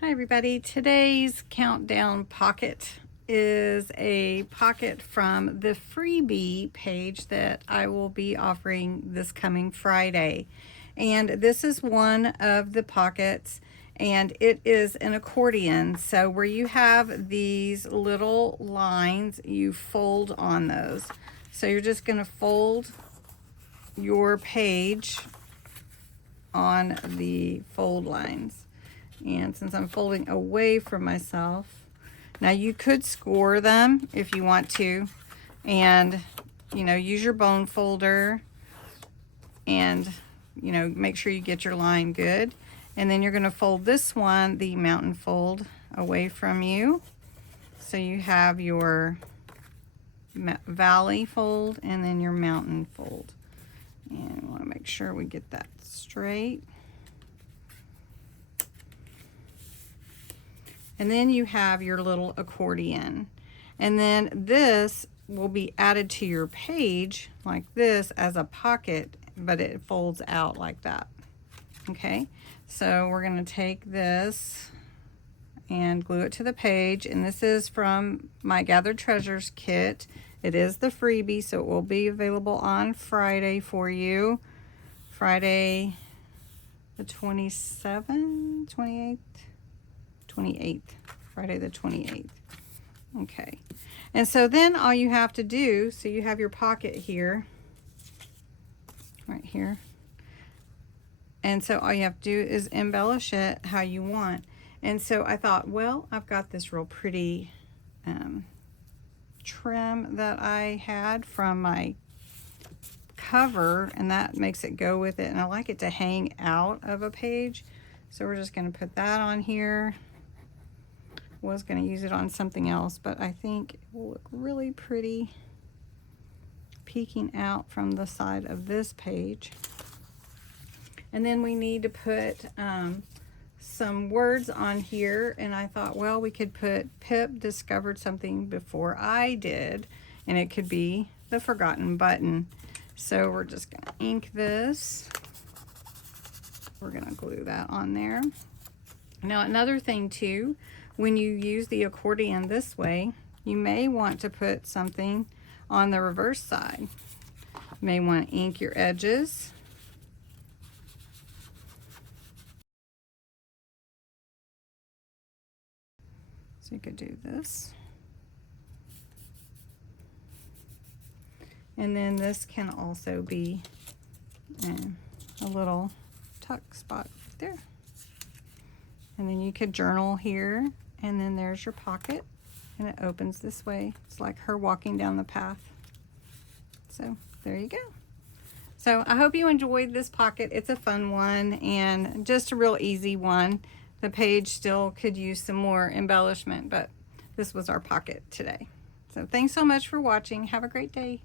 Hi everybody, today's countdown pocket is a pocket from the Freebie page that I will be offering this coming Friday. And this is one of the pockets, and it is an accordion. So where you have these little lines, you fold on those. So you're just going to fold your page on the fold lines. And since I'm folding away from myself, now you could score them if you want to, and use your bone folder and make sure you get your line good. And then you're going to fold this one, the mountain fold, away from you, so you have your valley fold and then your mountain fold. And we want to make sure we get that straight. And then you have your little accordion. And then this will be added to your page like this as a pocket, but it folds out like that. Okay, so we're going to take this and glue it to the page. And this is from my Gathered Treasures kit. It is the freebie, so it will be available on Friday for you. Friday the 27th, 28th? 28th, Friday the 28th. Okay, and so then all you have to do, so you have your pocket here, right here, and so all you have to do is embellish it how you want. And so I thought, well, I've got this real pretty trim that I had from my cover, and that makes it go with it, and I like it to hang out of a page, so we're just going to put that on here. Was going to use it on something else, but I think it will look really pretty peeking out from the side of this page. And then we need to put some words on here, and I thought, well, we could put Pip discovered something before I did, and it could be the forgotten button. So we're just going to ink this. We're going to glue that on there. Now another thing too, when you use the accordion this way, you may want to put something on the reverse side. You may want to ink your edges. So you could do this. And then this can also be a little tuck spot there. And then you could journal here, and then there's your pocket, and it opens this way. It's like her walking down the path. So there you go. So I hope you enjoyed this pocket. It's a fun one and just a real easy one. The page still could use some more embellishment, but this was our pocket today. So thanks so much for watching. Have a great day.